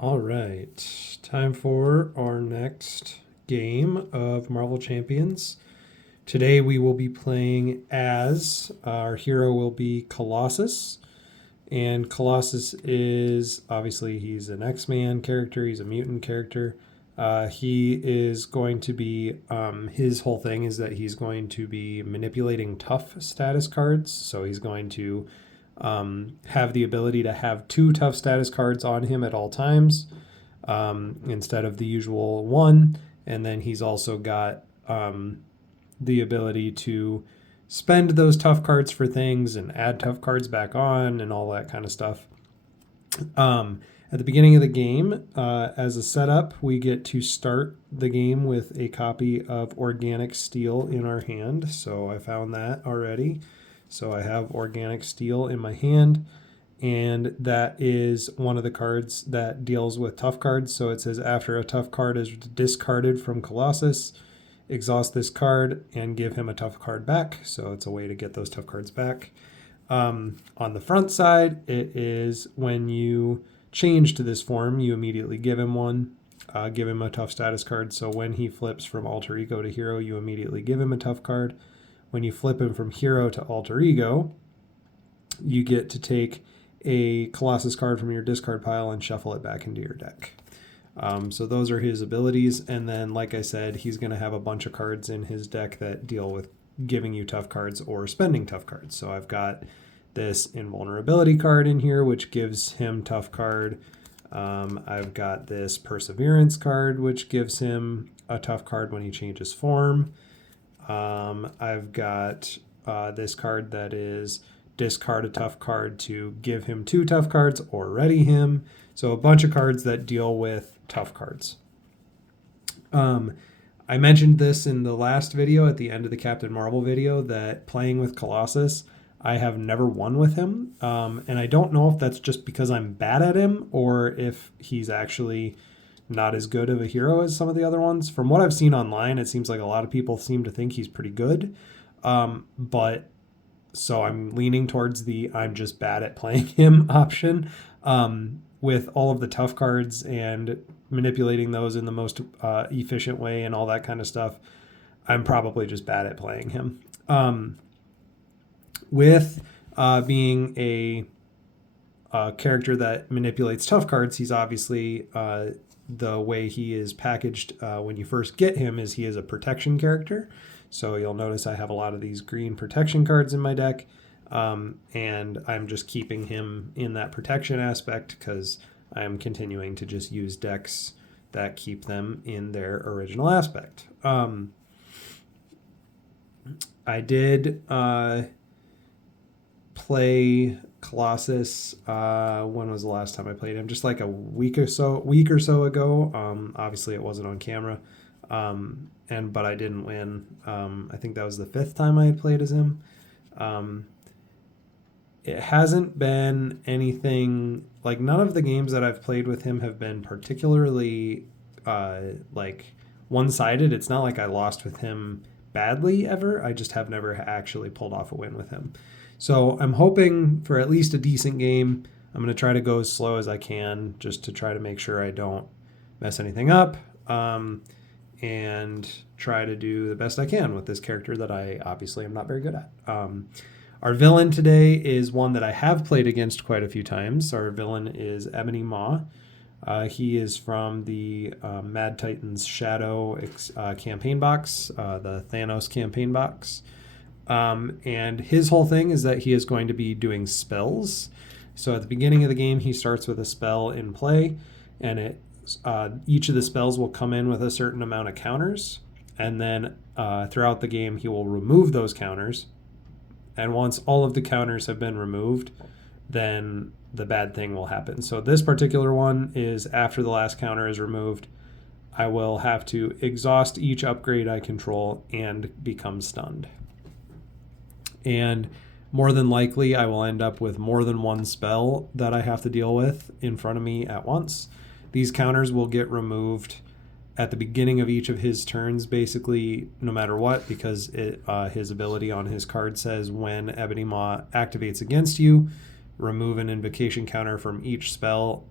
All right, time for our next game of Marvel Champions. Today we will be playing as our hero will be Colossus. And Colossus is obviously he's an X-Man character, he's a mutant character. He is going to be, his whole thing is that he's going to be manipulating tough status cards. So he's going to have the ability to have two tough status cards on him at all times instead of the usual one. And then he's also got the ability to spend those tough cards for things and add tough cards back on and all that kind of stuff. At the beginning of the game, as a setup, we get to start the game with a copy of Organic Steel in our hand. So I found that already. So I have Organic Steel in my hand, and that is one of the cards that deals with tough cards. So it says after a tough card is discarded from Colossus, exhaust this card and give him a tough card back. So it's a way to get those tough cards back. On the front side, it is when you change to this form, you immediately give him one, give him a tough status card. So when he flips from alter ego to hero, you immediately give him a tough card. When you flip him from hero to alter ego, you get to take a Colossus card from your discard pile and shuffle it back into your deck. So those are his abilities. And then, like I said, he's going to have a bunch of cards in his deck that deal with giving you tough cards or spending tough cards. So I've got this invulnerability card in here, which gives him tough card. I've got this perseverance card, which gives him a tough card when he changes form. I've got this card that is discard a tough card to give him two tough cards or ready him. So a bunch of cards that deal with tough cards. I mentioned this in the last video at the end of the Captain Marvel video that playing with Colossus, I have never won with him. And I don't know if that's just because I'm bad at him or if he's actually not as good of a hero as some of the other ones. From what I've seen online, it seems like a lot of people seem to think he's pretty good. But so I'm leaning towards the I'm just bad at playing him option. With all of the tough cards and manipulating those in the most efficient way and all that kind of stuff, I'm probably just bad at playing him. With being a character that manipulates tough cards, he's obviously the way he is packaged when you first get him is he is a protection character. So you'll notice I have a lot of these green protection cards in my deck. And I'm just keeping him in that protection aspect because I'm continuing to just use decks that keep them in their original aspect. I did play Colossus. When was the last time I played him? Just like a week or so ago. Obviously, it wasn't on camera, but I didn't win. I think that was the fifth time I had played as him. It hasn't been anything like none of the games that I've played with him have been particularly like one-sided. It's not like I lost with him badly ever. I just have never actually pulled off a win with him. So I'm hoping for at least a decent game. I'm going to try to go as slow as I can just to try to make sure I don't mess anything up and try to do the best I can with this character that I obviously am not very good at. Our villain today is one that I have played against quite a few times. Our villain is Ebony Maw. He is from the Mad Titans Shadow campaign box, the Thanos campaign box. And his whole thing is that he is going to be doing spells. So at the beginning of the game, he starts with a spell in play, and each of the spells will come in with a certain amount of counters. And then throughout the game, he will remove those counters. And once all of the counters have been removed, then the bad thing will happen. So this particular one is after the last counter is removed, I will have to exhaust each upgrade I control and become stunned. And more than likely, I will end up with more than one spell that I have to deal with in front of me at once. These counters will get removed at the beginning of each of his turns, basically, no matter what, because his ability on his card says when Ebony Maw activates against you, remove an invocation counter from each spell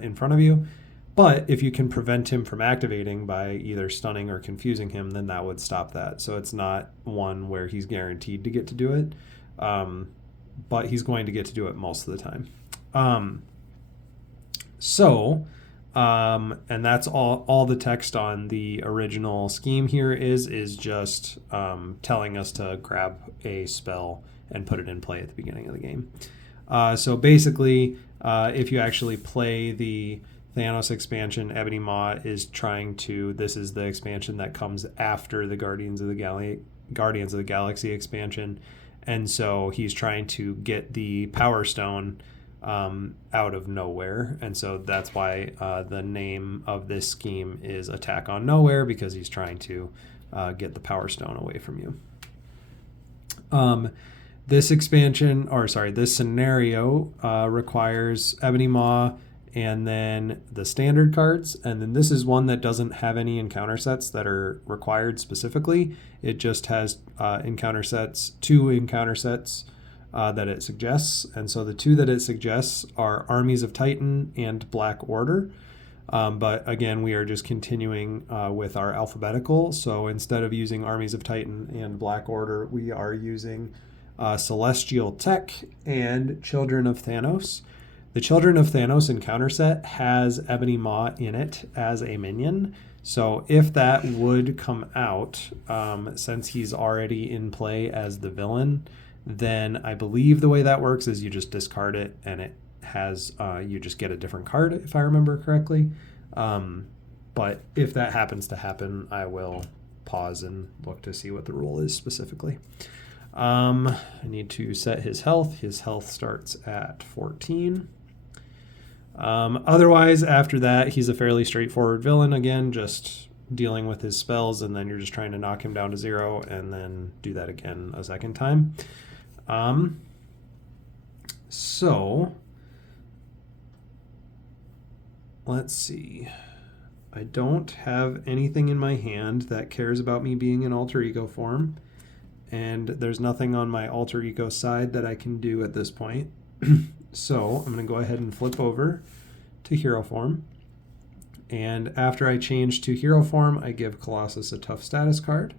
in front of you. But if you can prevent him from activating by either stunning or confusing him, then that would stop that. So it's not one where he's guaranteed to get to do it, but he's going to get to do it most of the time. And that's all the text on the original scheme here is just telling us to grab a spell and put it in play at the beginning of the game. So basically, if you actually play the Thanos expansion, Ebony Maw is this is the expansion that comes after the Guardians of the Galaxy expansion. And so he's trying to get the Power Stone out of nowhere. And so that's why the name of this scheme is Attack on Nowhere, because he's trying to get the Power Stone away from you. This scenario requires Ebony Maw and then the standard cards. And then this is one that doesn't have any encounter sets that are required specifically. It just has two encounter sets that it suggests. And so the two that it suggests are Armies of Titan and Black Order. But again, we are just continuing with our alphabetical. So instead of using Armies of Titan and Black Order, we are using Celestial Tech and Children of Thanos. The Children of Thanos encounter set has Ebony Maw in it as a minion. So if that would come out, since he's already in play as the villain, then I believe the way that works is you just discard it and it has, you just get a different card, if I remember correctly. But if that happens to happen, I will pause and look to see what the rule is specifically. I need to set his health. His health starts at 14. Otherwise, after that, he's a fairly straightforward villain. Again, just dealing with his spells, and then you're just trying to knock him down to 0 and then do that again a second time. So let's see. I don't have anything in my hand that cares about me being in alter ego form, and there's nothing on my alter ego side that I can do at this point. So I'm going to go ahead and flip over to hero form. And after I change to hero form, I give Colossus a tough status card.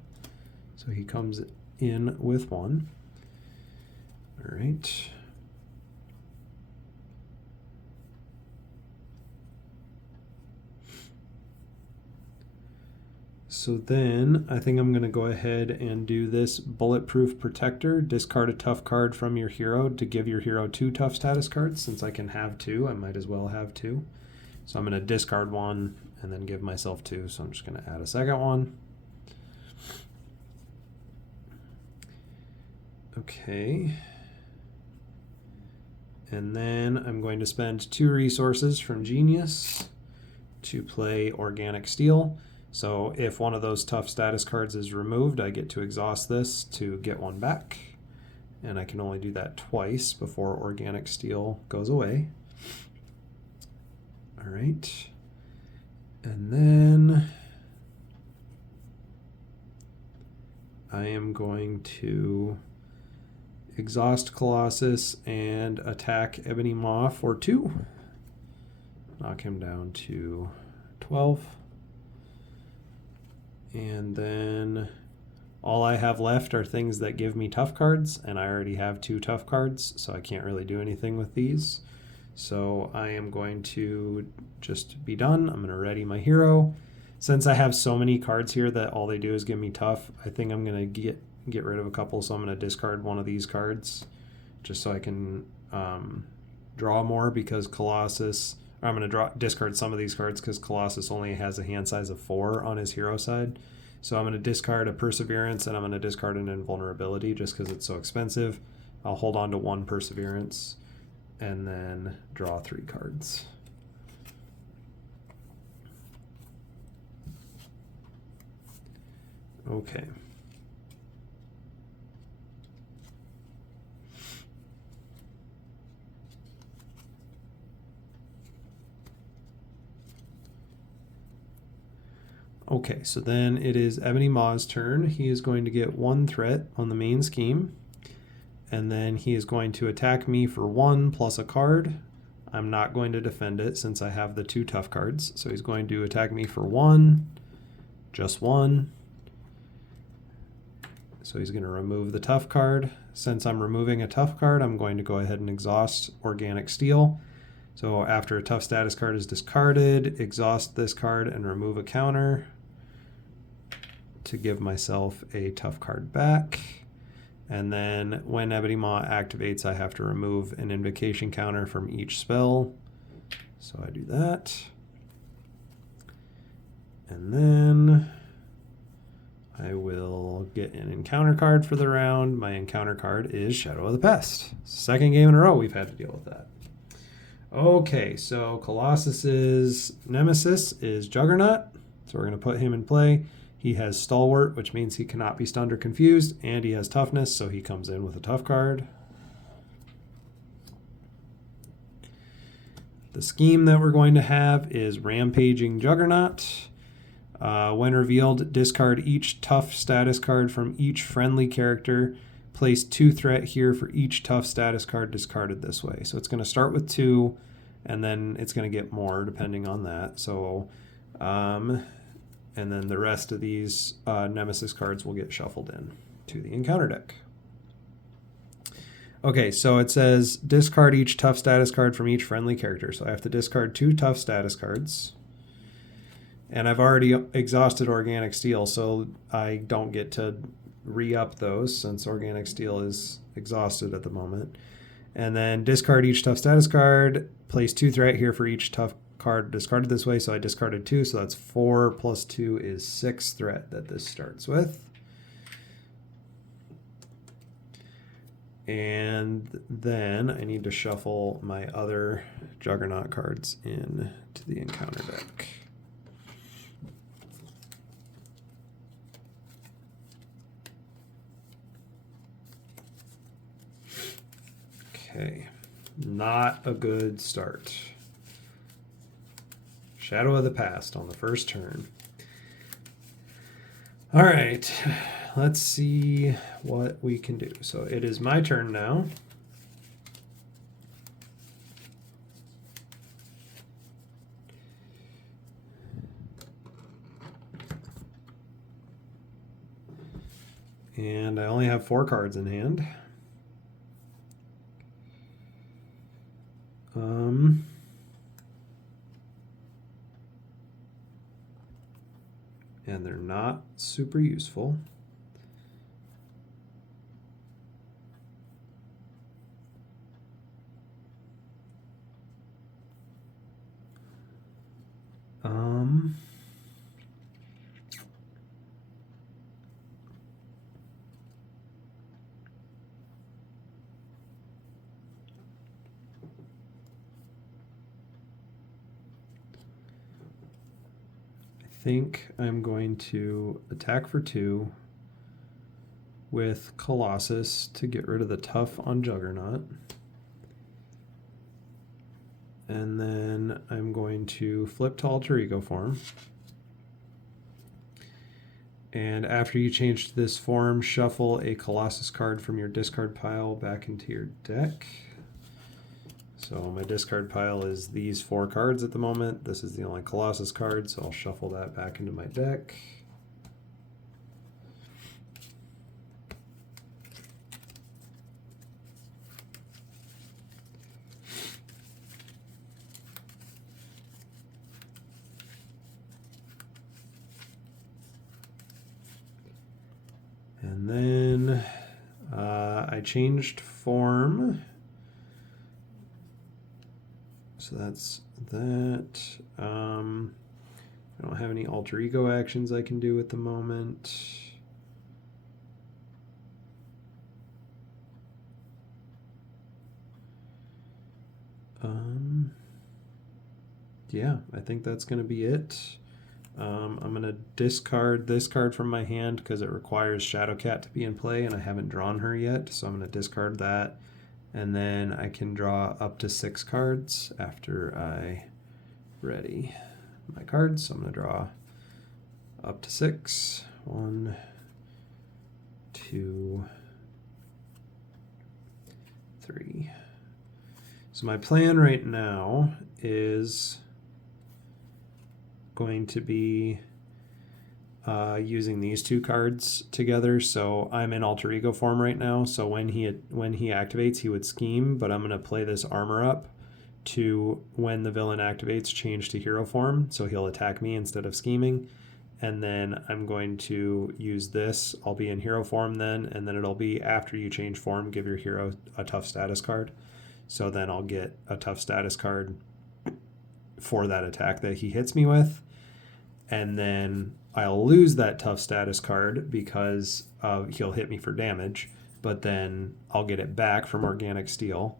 So he comes in with 1. All right. So then I think I'm going to go ahead and do this Bulletproof Protector. Discard a tough card from your hero to give your hero 2 tough status cards. Since I can have 2, I might as well have 2. So I'm going to discard 1 and then give myself 2. So I'm just going to add a second one. Okay. And then I'm going to spend 2 resources from Genius to play Organic Steel. So if one of those tough status cards is removed, I get to exhaust this to get one back. And I can only do that twice before Organic Steel goes away. All right. And then I am going to exhaust Colossus and attack Ebony Maw for 2. Knock him down to 12. And then all I have left are things that give me tough cards, and I already have 2 tough cards, so I can't really do anything with these. So I am going to just be done. I'm going to ready my hero. Since I have so many cards here that all they do is give me tough, I think I'm going to get rid of a couple, so I'm going to discard one of these cards just so I can draw more, because Colossus... I'm going to discard some of these cards because Colossus only has a hand size of 4 on his hero side. So I'm going to discard a Perseverance, and I'm going to discard an Invulnerability just because it's so expensive. I'll hold on to 1 Perseverance and then draw 3 cards. Okay. Okay, so then it is Ebony Maw's turn. He is going to get 1 threat on the main scheme. and then he is going to attack me for 1 plus a card. I'm not going to defend it since I have the 2 tough cards. So he's going to attack me for 1, just 1. So he's going to remove the tough card. Since I'm removing a tough card, I'm going to go ahead and exhaust Organic Steel. So after a tough status card is discarded, exhaust this card and remove a counter to give myself a tough card back. And then when Ebony Maw activates, I have to remove an invocation counter from each spell. So I do that. And then I will get an encounter card for the round. My encounter card is Shadow of the Past. Second game in a row we've had to deal with that. Okay, so Colossus's nemesis is Juggernaut. So we're going to put him in play. He has Stalwart, which means he cannot be stunned or confused, and he has Toughness, so he comes in with a tough card. The scheme that we're going to have is Rampaging Juggernaut. When revealed, discard each tough status card from each friendly character. Place 2 threat here for each tough status card discarded this way. So it's going to start with 2, and then it's going to get more depending on that. So, and then the rest of these Nemesis cards will get shuffled in to the encounter deck. Okay, so it says discard each tough status card from each friendly character. So I have to discard 2 tough status cards. And I've already exhausted Organic Steel, so I don't get to re-up those since Organic Steel is exhausted at the moment. And then discard each tough status card, place 2 threat here for each tough card discarded this way. So I discarded 2, so that's 4 plus 2 is 6 threat that this starts with. And then I need to shuffle my other Juggernaut cards in to the encounter deck. Okay, not a good start. Shadow of the Past on the first turn. All right, let's see what we can do. So it is my turn now. And I only have 4 cards in hand. And they're not super useful. I think I'm going to attack for 2 with Colossus to get rid of the tough on Juggernaut. And then I'm going to flip to Alter Ego form. And after you change to this form, shuffle a Colossus card from your discard pile back into your deck. So my discard pile is these 4 cards at the moment. This is the only Colossus card, so I'll shuffle that back into my deck. And then I changed form. So that's that. I don't have any alter ego actions I can do at the moment. Yeah, I think that's going to be it. I'm going to discard this card from my hand because it requires Shadowcat to be in play, and I haven't drawn her yet, so I'm going to discard that. And then I can draw up to 6 cards after I ready my cards. So I'm going to draw up to 6. 1, 2, 3. So my plan right now is going to be using these two cards together. So I'm in alter ego form right now. So when he activates, he would scheme, but I'm going to play this armor up to, when the villain activates, change to hero form. So he'll attack me instead of scheming. And then I'm going to use this. I'll be in hero form then, and then it'll be after you change form, give your hero a tough status card. So then I'll get a tough status card for that attack that he hits me with. And then I'll lose that tough status card because he'll hit me for damage, but then I'll get it back from Organic Steel,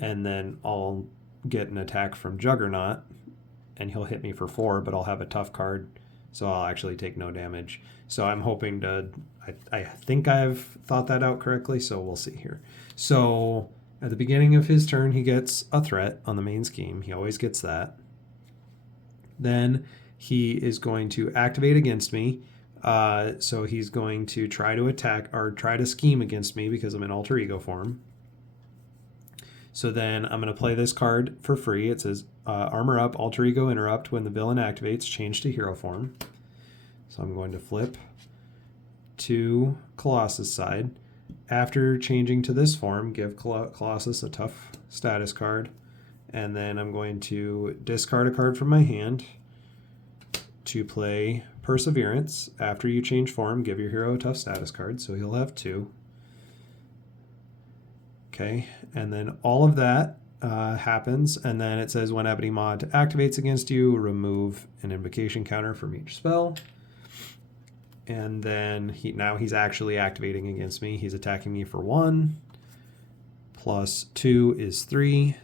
and then I'll get an attack from Juggernaut, and he'll hit me for 4, but I'll have a tough card, so I'll actually take no damage. So I'm hoping to, I think I've thought that out correctly, so we'll see here. So at the beginning of his turn, he gets a threat on the main scheme. He always gets that. Then he is going to activate against me. So he's going to try to attack or try to scheme against me because I'm in alter ego form. So then I'm going to play this card for free. It says armor up, alter ego interrupt. When the villain activates, change to hero form. So I'm going to flip to Colossus side. After changing to this form, give Colossus a tough status card. And then I'm going to discard a card from my hand to play Perseverance. After you change form, give your hero a tough status card, so he'll have 2. Okay, and then all of that happens, and then it says when Ebony Maw activates against you, remove an invocation counter from each spell. And then now he's actually activating against me. He's attacking me for 1, plus 2 is 3,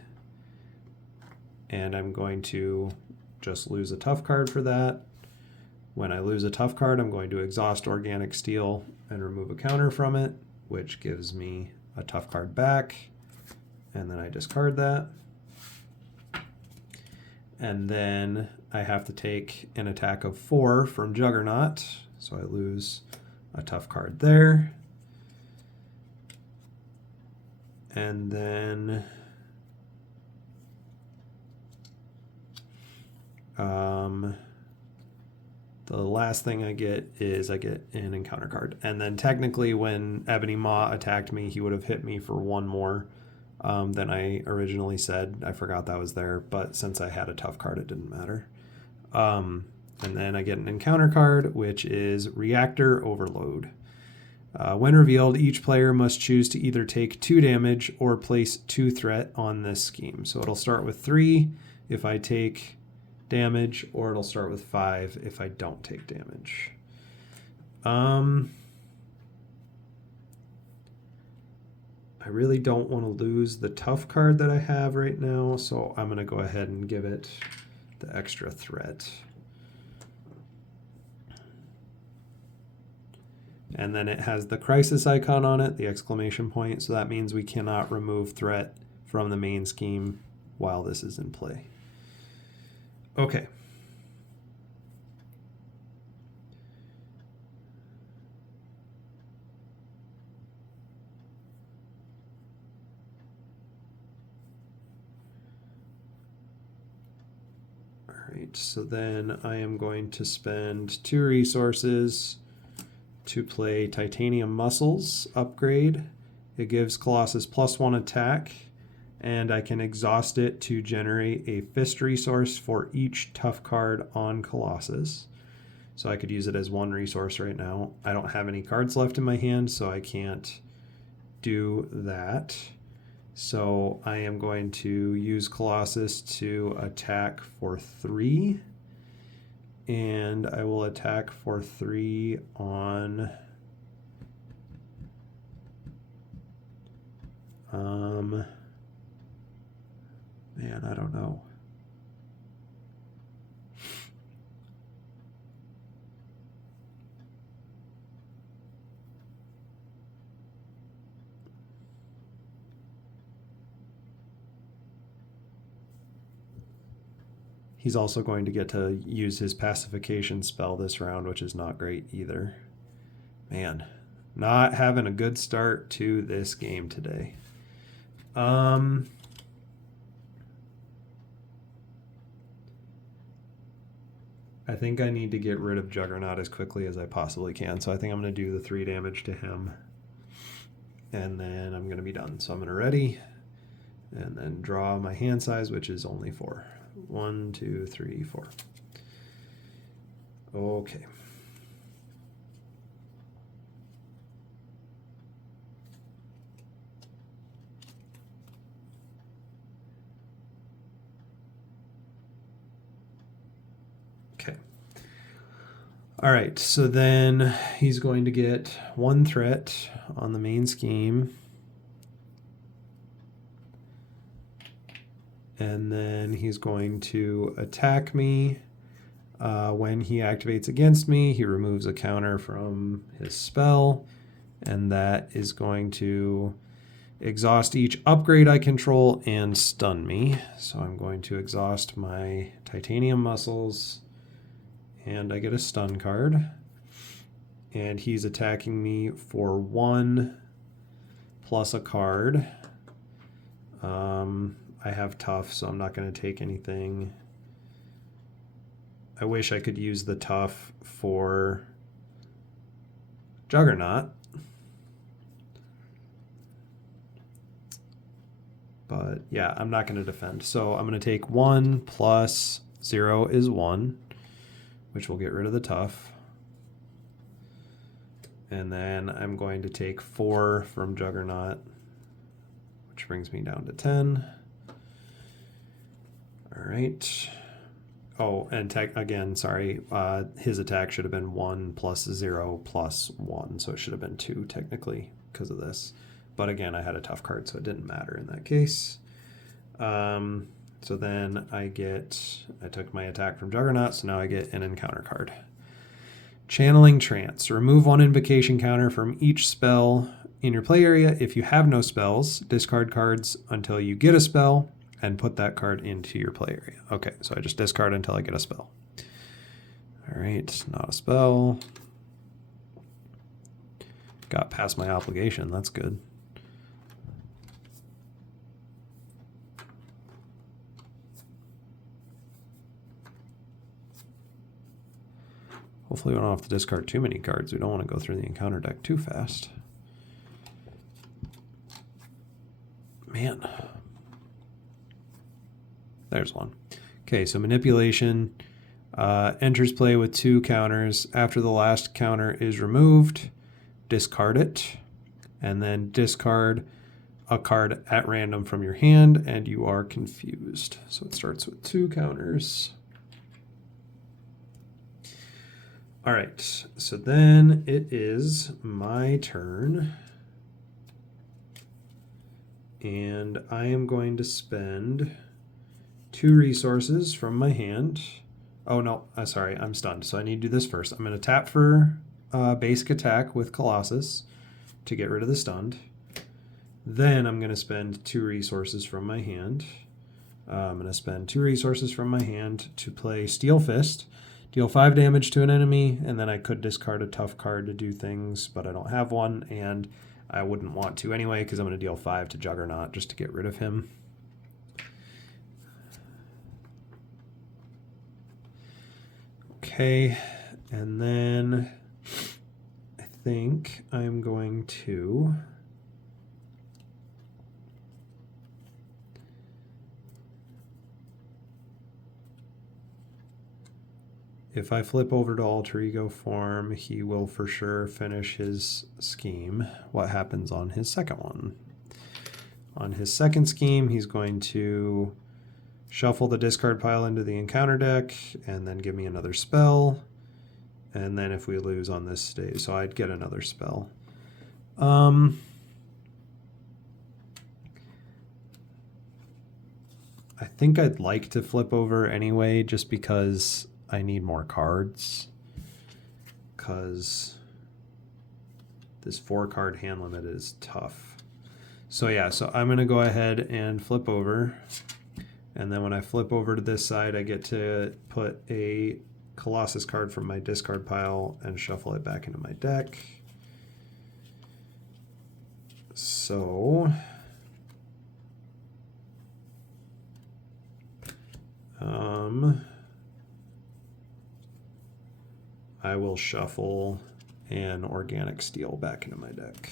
and I'm going to just lose a tough card for that. When I lose a tough card, I'm going to exhaust Organic Steel and remove a counter from it, which gives me a tough card back. And then I discard that. And then I have to take an attack of 4 from Juggernaut. So I lose a tough card there. And then the last thing I get is I get an encounter card. And then technically when Ebony Maw attacked me, he would have hit me for 1 more than I originally said. I forgot that was there, but since I had a tough card, it didn't matter. And then I get an encounter card, which is Reactor Overload. When revealed, each player must choose to either take 2 damage or place 2 threat on this scheme. So it'll start with 3 if I take damage, or it'll start with 5 if I don't take damage. I really don't want to lose the tough card that I have right now, so I'm going to go ahead and give it the extra threat. And then it has the crisis icon on it, the exclamation point, so that means we cannot remove threat from the main scheme while this is in play. Okay. All right, so then I am going to spend 2 resources to play Titanium Muscles upgrade. It gives Colossus +1 attack, and I can exhaust it to generate a fist resource for each tough card on Colossus. So I could use it as 1 resource right now. I don't have any cards left in my hand, so I can't do that. So I am going to use Colossus to attack for 3. And I will attack for 3 on man, I don't know. He's also going to get to use his pacification spell this round, which is not great either. Man, not having a good start to this game today. I think I need to get rid of Juggernaut as quickly as I possibly can. So I think I'm going to do the 3 damage to him. And then I'm going to be done. So I'm going to ready and then draw my hand size, which is only 4. 1, 2, 3, 4. Okay. Okay. All right, so then he's going to get 1 threat on the main scheme. And then he's going to attack me. When he activates against me, he removes a counter from his spell, and that is going to exhaust each upgrade I control and stun me. So I'm going to exhaust my titanium muscles, and I get a stun card. And he's attacking me for 1 plus a card. I have tough, so I'm not going to take anything. I wish I could use the tough for Juggernaut. But yeah, I'm not going to defend. So I'm going to take 1 plus 0 is 1, which will get rid of the tough. And then I'm going to take 4 from Juggernaut, which brings me down to 10. All right. Oh, and again, sorry, his attack should have been 1 plus 0 plus 1, so it should have been 2 technically because of this. But again, I had a tough card, so it didn't matter in that case. So then I took my attack from Juggernaut, so now I get an encounter card. Channeling Trance. Remove 1 invocation counter from each spell in your play area. If you have no spells, discard cards until you get a spell, and put that card into your play area. Okay, so I just discard until I get a spell. All right, not a spell. Got past my obligation, that's good. Hopefully we don't have to discard too many cards. We don't want to go through the encounter deck too fast. Man. There's one. Okay, so manipulation enters play with 2 counters. After the last counter is removed, discard it, and then discard a card at random from your hand, and you are confused. So it starts with 2 counters. All right, so then it is my turn. And I am going to spend 2 resources from my hand. Oh no, sorry, I'm stunned. So I need to do this first. I'm going to tap for basic attack with Colossus to get rid of the stunned. Then I'm going to spend 2 resources from my hand. I'm going to spend 2 resources from my hand to play Steel Fist. Deal 5 damage to an enemy, and then I could discard a tough card to do things, but I don't have one, and I wouldn't want to anyway because I'm going to deal 5 to Juggernaut just to get rid of him. Okay, and then I think I'm going to if I flip over to alter ego form, he will for sure finish his scheme. What happens on his second one? On his second scheme, he's going to shuffle the discard pile into the encounter deck and then give me another spell. And then if we lose on this stage, so I'd get another spell. I think I'd like to flip over anyway, just because I need more cards, because this 4-card hand limit is tough. So yeah, so I'm going to go ahead and flip over. And then when I flip over to this side, I get to put a Colossus card from my discard pile and shuffle it back into my deck. So I will shuffle an organic steel back into my deck.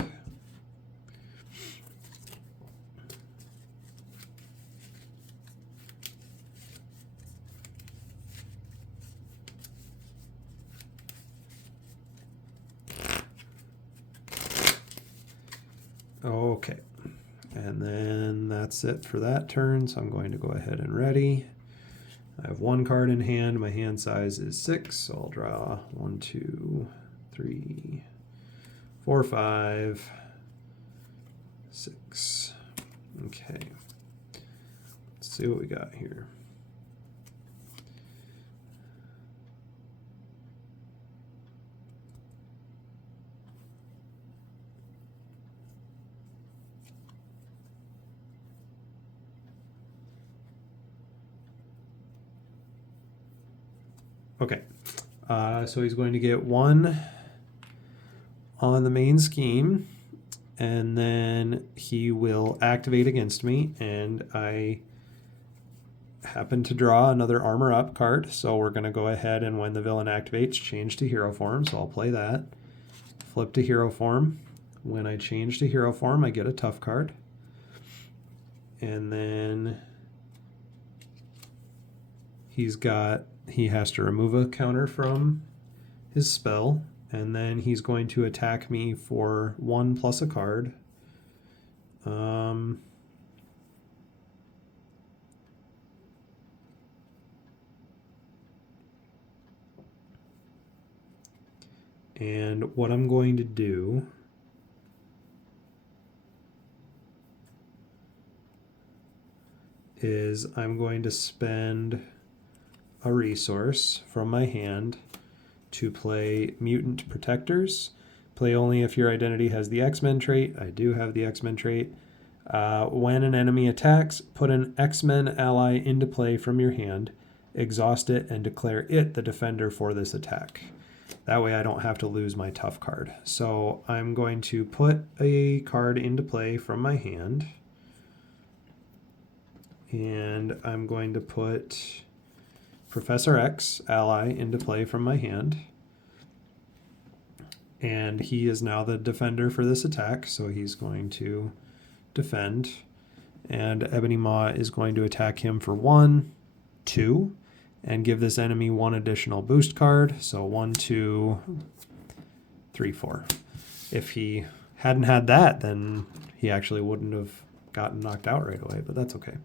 Okay, and then that's it for that turn, so I'm going to go ahead and ready. I have one card in hand. My hand size is 6, so I'll draw 1, 2, 3, 4, 5, 6. Okay, let's see what we got here. Okay, so he's going to get 1 on the main scheme, and then he will activate against me, and I happen to draw another Armor Up card, so we're going to go ahead and when the villain activates, change to hero form, so I'll play that. Flip to hero form. When I change to hero form, I get a tough card. And then he has to remove a counter from his spell, and then he's going to attack me for 1 plus a card. And what I'm going to do is I'm going to spend a resource from my hand to play Mutant Protectors. Play only if your identity has the X-Men trait. I do have the X-Men trait. When an enemy attacks, put an X-Men ally into play from your hand, exhaust it, and declare it the defender for this attack. That way I don't have to lose my tough card. So I'm going to put a card into play from my hand. And I'm going to put Professor X, ally, into play from my hand. And he is now the defender for this attack, so he's going to defend. And Ebony Maw is going to attack him for 1, 2, and give this enemy 1 additional boost card. So 1, 2, 3, 4. If he hadn't had that, then he actually wouldn't have gotten knocked out right away, but that's okay.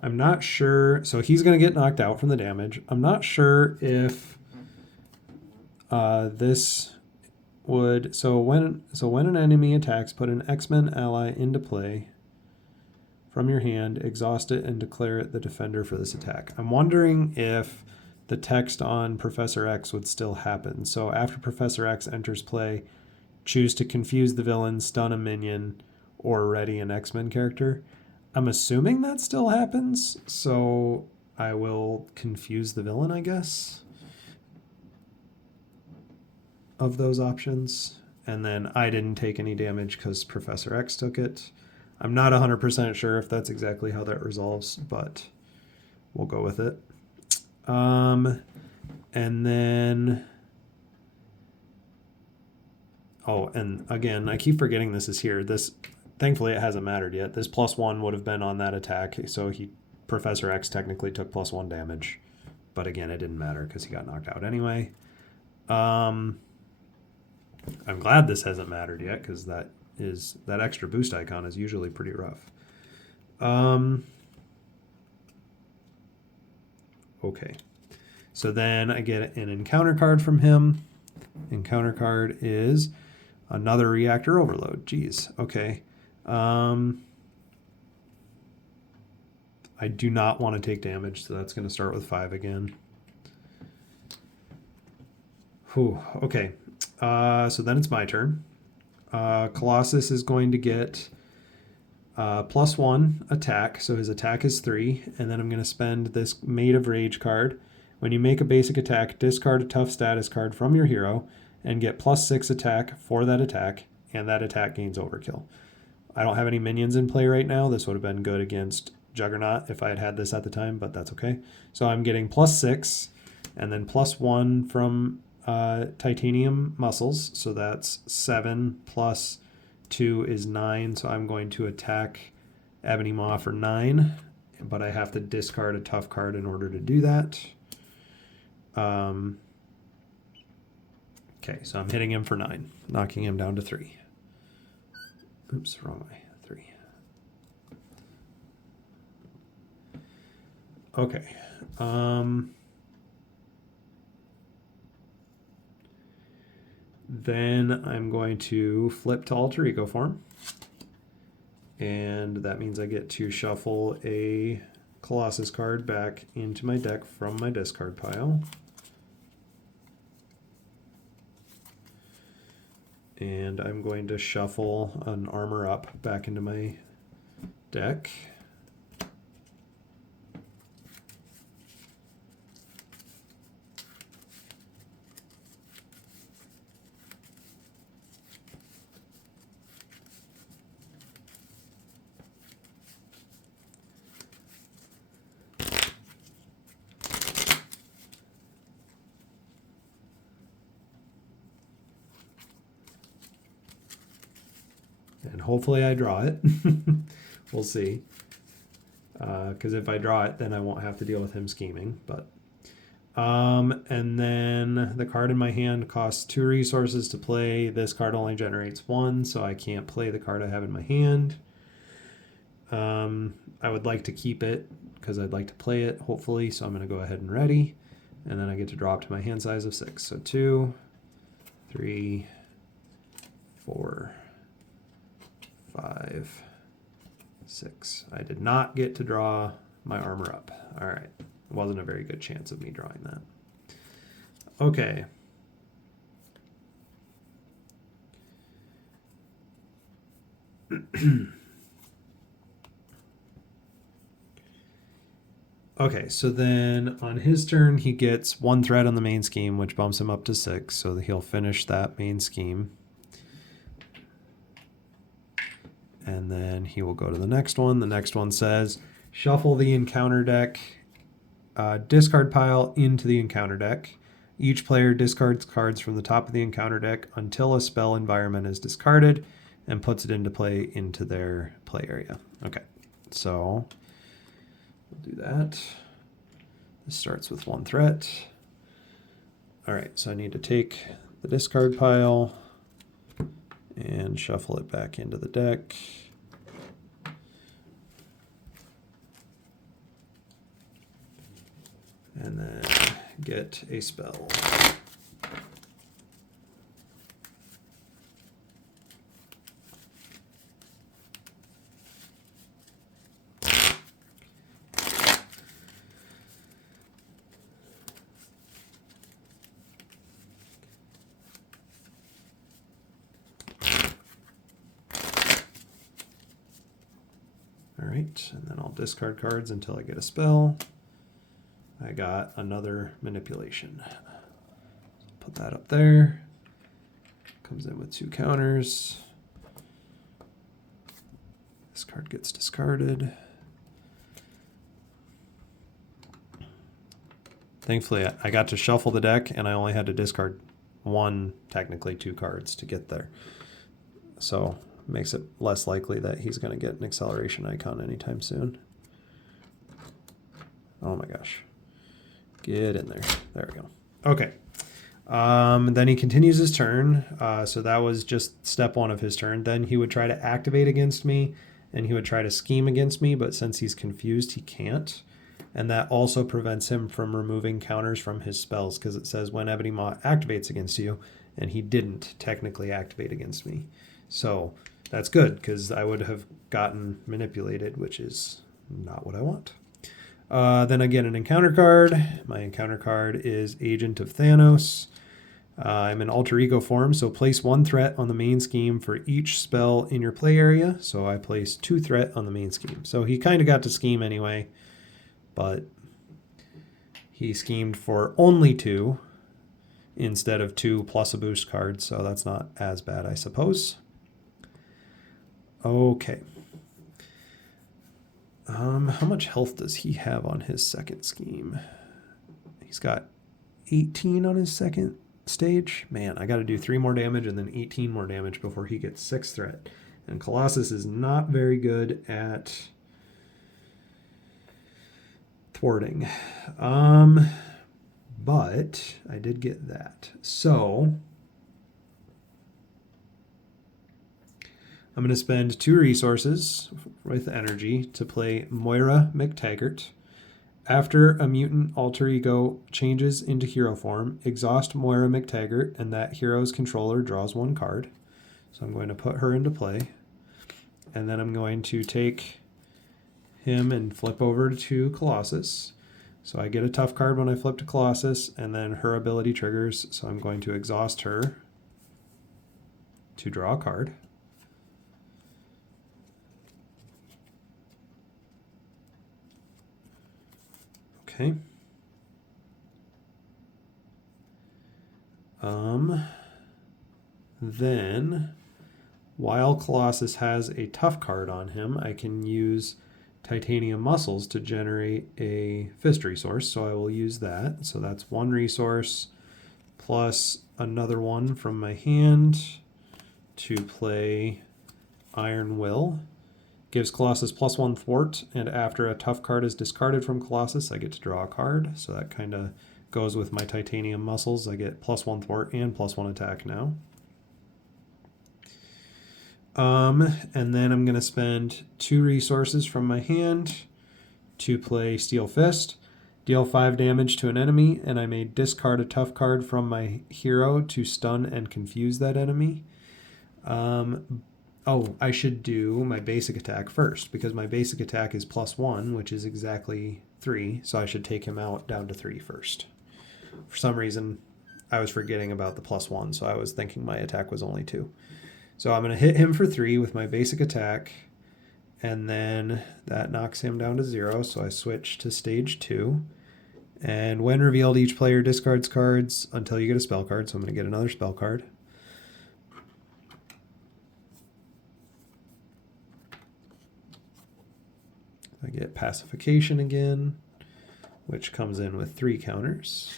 I'm not sure. So he's going to get knocked out from the damage. I'm not sure if this would. So when an enemy attacks, put an X-Men ally into play from your hand, exhaust it, and declare it the defender for this attack. I'm wondering if the text on Professor X would still happen. So after Professor X enters play, choose to confuse the villain, stun a minion, or ready an X-Men character. I'm assuming that still happens, so I will confuse the villain, I guess, of those options. And then I didn't take any damage because Professor X took it. I'm not 100% sure if that's exactly how that resolves, but we'll go with it. And then... Oh, and again, I keep forgetting this is here. Thankfully, it hasn't mattered yet. This +1 would have been on that attack, so Professor X technically took +1 damage. But again, it didn't matter because he got knocked out anyway. I'm glad this hasn't mattered yet because that extra boost icon is usually pretty rough. Okay. So then I get an encounter card from him. Encounter card is another reactor overload. Jeez. Okay. I do not want to take damage, so that's going to start with 5 again. Whew, okay. So then it's my turn. Colossus is going to get +1 attack, so his attack is 3, and then I'm going to spend this Maid of Rage card. When you make a basic attack, discard a tough status card from your hero and get +6 attack for that attack, and that attack gains overkill. I don't have any minions in play right now. This would have been good against Juggernaut if I had this at the time, but that's okay. So I'm getting +6 and then +1 from titanium muscles. So that's 7 plus 2 is 9. So I'm going to attack Ebony Maw for 9, but I have to discard a tough card in order to do that. Okay, so I'm hitting him for 9, knocking him down to 3. Oops, wrong way. 3. Okay. Then I'm going to flip to alter ego form. And that means I get to shuffle a Colossus card back into my deck from my discard pile. And I'm going to shuffle an Armor Up back into my deck. And hopefully I draw it. We'll see. Because if I draw it, then I won't have to deal with him scheming. But and then the card in my hand costs 2 resources to play. This card only generates 1, so I can't play the card I have in my hand. I would like to keep it because I'd like to play it, hopefully. So I'm going to go ahead and ready. And then I get to draw up to my hand size of 6. So 2, 3, 4, 5, 6. I did not get to draw my Armor Up. All right. Wasn't a very good chance of me drawing that. Okay. Okay, so then on his turn, he gets 1 threat on the main scheme, which bumps him up to 6, so he'll finish that main scheme. And then he will go to the next one. The next one says, shuffle the encounter deck, discard pile into the encounter deck. Each player discards cards from the top of the encounter deck until a spell environment is discarded and puts it into play into their play area. Okay, so we'll do that. This starts with 1 threat. All right, so I need to take the discard pile and shuffle it back into the deck. And then get a spell. All right, and then I'll discard cards until I get a spell. I got another manipulation. Put that up there. Comes in with 2 counters. This card gets discarded. Thankfully, I got to shuffle the deck, and I only had to discard 1, technically 2 cards to get there. So makes it less likely that he's going to get an acceleration icon anytime soon. Oh my gosh. Get in there. There we go. Okay. Then he continues his turn. So that was just step 1 of his turn. Then he would try to activate against me, and he would try to scheme against me, but since he's confused, he can't. And that also prevents him from removing counters from his spells, because it says when Ebony Maw activates against you, and he didn't technically activate against me. So that's good, because I would have gotten manipulated, which is not what I want. Then I get an encounter card. My encounter card is Agent of Thanos. I'm in alter ego form, so place 1 threat on the main scheme for each spell in your play area. So I place 2 threat on the main scheme. So he kind of got to scheme anyway, but he schemed for only 2 instead of 2 plus a boost card, so that's not as bad, I suppose. Okay. How much health does he have on his second scheme? He's got 18 on his second stage. Man, I got to do 3 more damage and then 18 more damage before he gets 6 threat. And Colossus is not very good at thwarting. But I did get that. So I'm going to spend 2 resources with energy to play Moira McTaggart. After a mutant alter ego changes into hero form, exhaust Moira McTaggart, and that hero's controller draws 1 card. So I'm going to put her into play. And then I'm going to take him and flip over to Colossus. So I get a tough card when I flip to Colossus, and then her ability triggers. So I'm going to exhaust her to draw a card. Okay. Then, while Colossus has a tough card on him, I can use titanium muscles to generate a fist resource. So I will use that. So that's 1 resource plus another one from my hand to play Iron Will. Gives Colossus +1 thwart, and after a tough card is discarded from Colossus, I get to draw a card. So that kind of goes with my titanium muscles. I get +1 thwart and +1 attack now. And then I'm going to spend 2 resources from my hand to play Steel Fist. Deal 5 damage to an enemy, and I may discard a tough card from my hero to stun and confuse that enemy. I should do my basic attack first, because my basic attack is +1, which is exactly 3, so I should take him out down to 3 first. For some reason, I was forgetting about the +1, so I was thinking my attack was only 2. So I'm going to hit him for 3 with my basic attack, and then that knocks him down to 0, so I switch to stage 2. And when revealed, each player discards cards until you get a spell card, so I'm going to get another spell card. I get Pacification again, which comes in with 3 counters.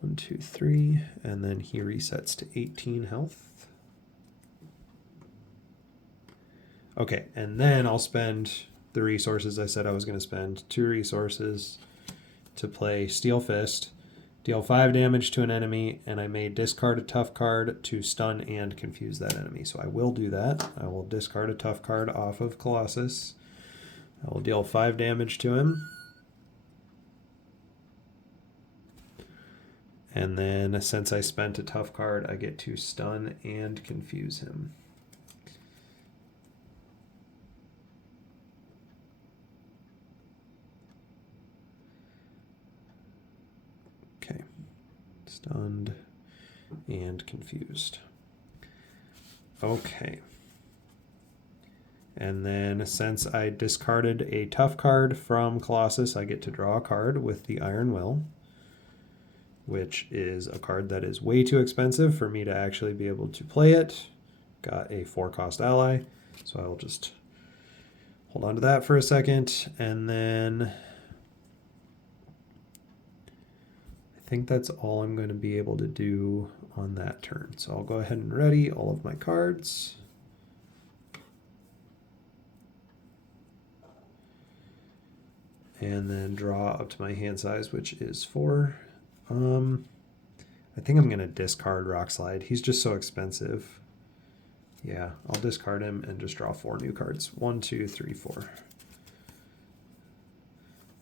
One, 2, 3, and then he resets to 18 health. Okay, and then I'll spend the resources I said I was going to spend. 2 resources to play Steel Fist. Deal 5 damage to an enemy, and I may discard a tough card to stun and confuse that enemy. So I will do that. I will discard a tough card off of Colossus. I will deal 5 damage to him. And then since I spent a tough card, I get to stun and confuse him. Okay. Stunned and confused. Okay. And then since I discarded a tough card from Colossus, I get to draw a card with the Iron Will, which is a card that is way too expensive for me to actually be able to play it. Got a 4-cost ally, so I will just hold on to that for a second. And then I think that's all I'm going to be able to do on that turn. So I'll go ahead and ready all of my cards. And then draw up to my hand size, which is 4. I think I'm going to discard Rock Slide. He's just so expensive. Yeah, I'll discard him and just draw 4 new cards. 1, 2, 3, 4.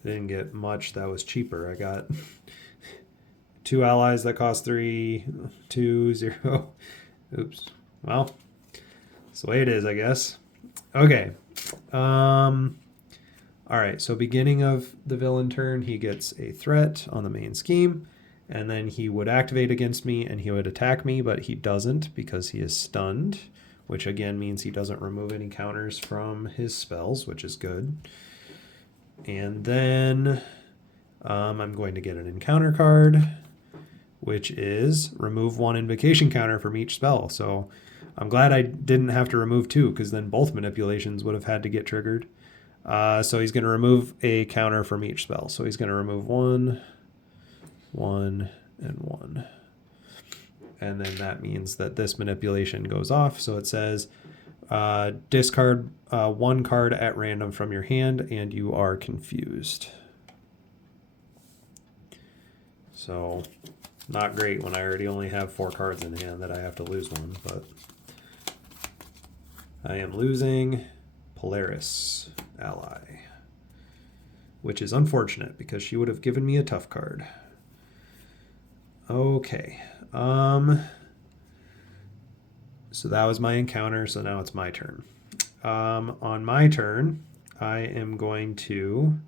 I didn't get much that was cheaper. I got 2 allies that cost 3, 2, 0. Oops. Well, that's the way it is, I guess. Okay. All right, so beginning of the villain turn, he gets a threat on the main scheme, and then he would activate against me and he would attack me, but he doesn't because he is stunned, which again means he doesn't remove any counters from his spells, which is good. And then I'm going to get an encounter card, which is remove 1 invocation counter from each spell. So I'm glad I didn't have to remove 2, because then both manipulations would have had to get triggered. So he's going to remove a counter from each spell. So he's going to remove 1, 1, and 1. And then that means that this manipulation goes off. So it says discard 1 card at random from your hand and you are confused. So not great when I already only have 4 cards in hand that I have to lose one, but I am losing Polaris ally, which is unfortunate because she would have given me a tough card. Okay. So that was my encounter, so now it's my turn. On my turn, I am going to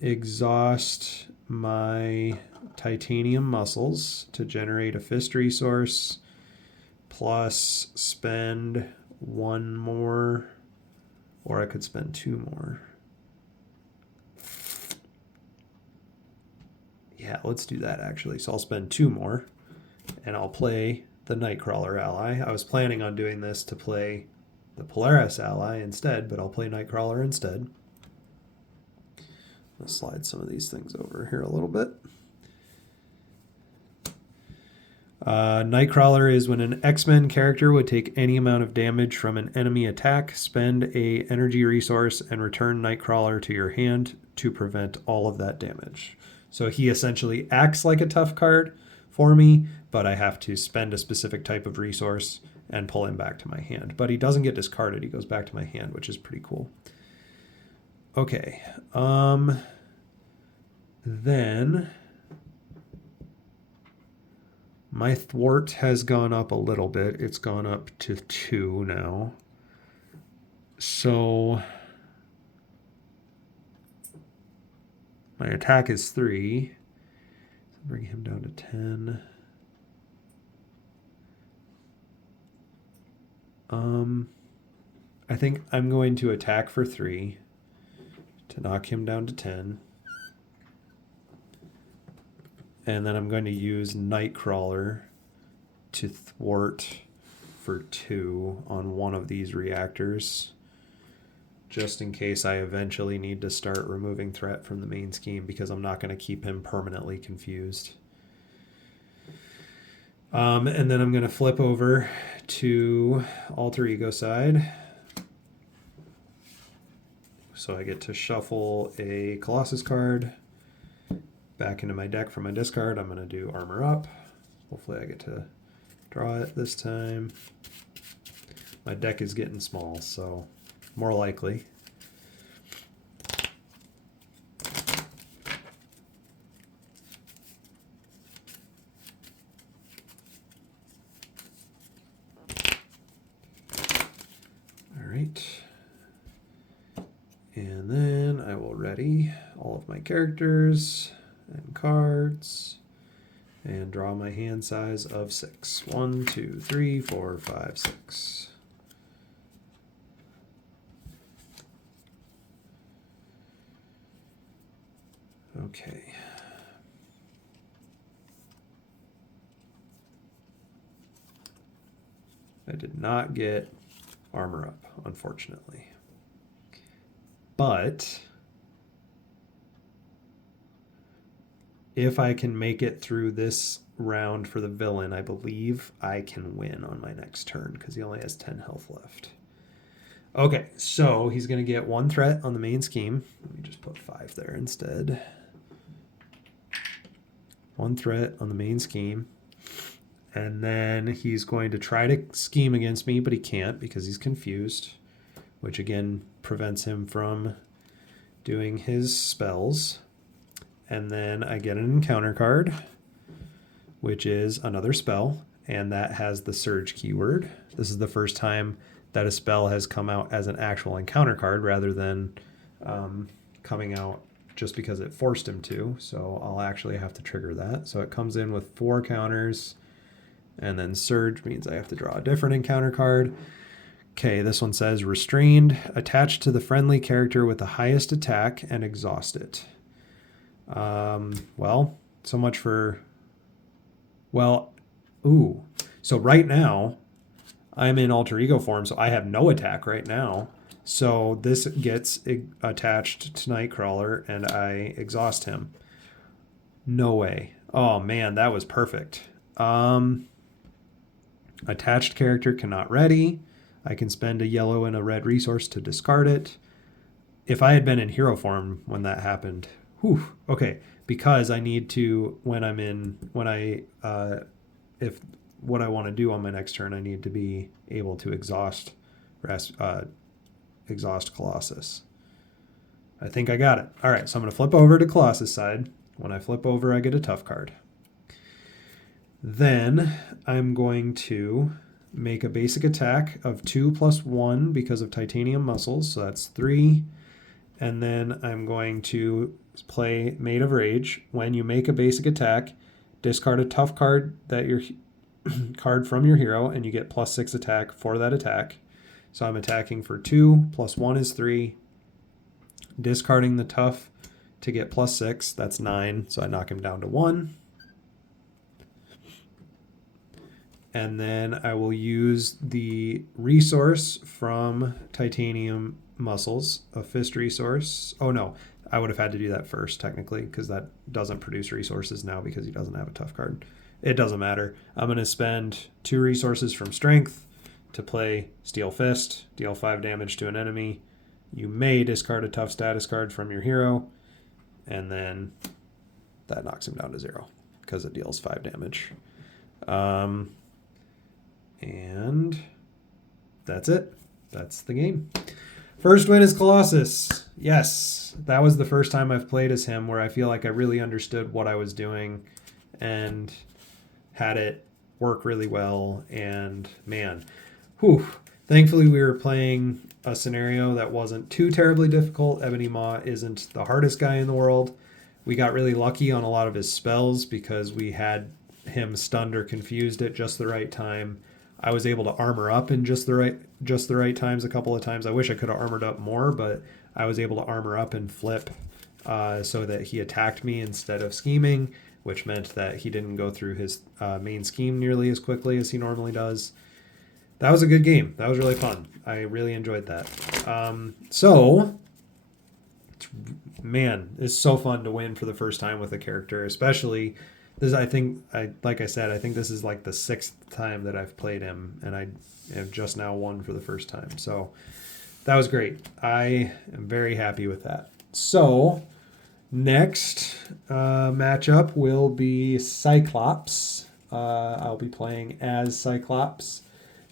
exhaust my titanium muscles to generate a fist resource, plus spend 1 more, or I could spend 2 more. Yeah, let's do that actually. So I'll spend 2 more and I'll play the Nightcrawler ally. I was planning on doing this to play the Polaris ally instead, but I'll play Nightcrawler instead. I'll slide some of these things over here a little bit. Nightcrawler is when an X-Men character would take any amount of damage from an enemy attack, spend a energy resource, and return Nightcrawler to your hand to prevent all of that damage. So he essentially acts like a tough card for me, but I have to spend a specific type of resource and pull him back to my hand. But he doesn't get discarded. He goes back to my hand, which is pretty cool. Okay. Then my thwart has gone up a little bit. It's gone up to 2 now. So my attack is 3. Bring him down to 10. I think I'm going to attack for 3 to knock him down to 10. And then I'm going to use Nightcrawler to thwart for 2 on one of these reactors, just in case I eventually need to start removing threat from the main scheme, because I'm not going to keep him permanently confused. And then I'm going to flip over to Alter Ego side. So I get to shuffle a Colossus card back into my deck from my discard. I'm going to do Armor Up. Hopefully I get to draw it this time. My deck is getting small, so more likely. All right. And then I will ready all of my characters and cards and draw my hand size of 6. 1, 2, 3, 4, 5, 6. Okay. I did not get Armor Up, unfortunately. But if I can make it through this round for the villain, I believe I can win on my next turn, because he only has 10 health left. Okay, so he's going to get 1 threat on the main scheme. Let me just put 5 there instead. 1 threat on the main scheme. And then he's going to try to scheme against me, but he can't because he's confused, which again prevents him from doing his spells. And then I get an encounter card, which is another spell, and that has the surge keyword. This is the first time that a spell has come out as an actual encounter card rather than coming out just because it forced him to. So I'll actually have to trigger that. So it comes in with 4 counters, and then surge means I have to draw a different encounter card. Okay, this one says restrained, attached to the friendly character with the highest attack and exhaust it. Well, so much for... Well, ooh. So right now, I'm in alter ego form, so I have no attack right now. So this gets attached to Nightcrawler, and I exhaust him. No way. Oh man, that was perfect. Attached character cannot ready. I can spend a yellow and a red resource to discard it. If I had been in hero form when that happened, whew, okay, because I need to, if what I want to do on my next turn, I need to be able to exhaust Colossus. I think I got it. All right, so I'm going to flip over to Colossus side. When I flip over, I get a tough card. Then I'm going to make a basic attack of 2+1 because of titanium muscles, so that's 3. And then I'm going to play Maid of Rage. When you make a basic attack, discard a tough card that your card from your hero, and you get +6 attack for that attack. So I'm attacking for 2, +1 is 3. Discarding the tough to get +6, that's 9, so I knock him down to 1. And then I will use the resource from titanium muscles, a fist resource. Oh no, I would have had to do that first technically because that doesn't produce resources now because he doesn't have a tough card. It doesn't matter. I'm going to spend 2 resources from strength to play Steel Fist, deal 5 damage to an enemy. You may discard a tough status card from your hero, and then that knocks him down to 0 because it deals 5 damage. And that's it. That's the game. First win is Colossus. Yes, that was the first time I've played as him where I feel like I really understood what I was doing and had it work really well. And man, whew. Thankfully, we were playing a scenario that wasn't too terribly difficult. Ebony Maw isn't the hardest guy in the world. We got really lucky on a lot of his spells because we had him stunned or confused at just the right time. I was able to armor up in just the right times a couple of times. I wish I could have armored up more, but I was able to armor up and flip so that he attacked me instead of scheming, which meant that he didn't go through his main scheme nearly as quickly as he normally does. That was a good game. That was really fun. I really enjoyed that. Man, it's so fun to win for the first time with a character, especially this. Like I said, I think this is like the 6th time that I've played him, and I have just now won for the first time. So that was great. I am very happy with that. So next matchup will be Cyclops. I'll be playing as Cyclops,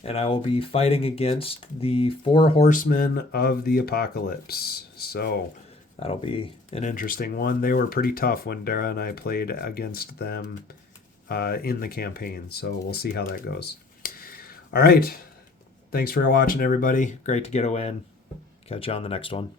and I will be fighting against the 4 horsemen of the apocalypse. So that'll be an interesting one. They were pretty tough when Dara and I played against them in the campaign. So we'll see how that goes. All right. Thanks for watching, everybody. Great to get a win. Catch you on the next one.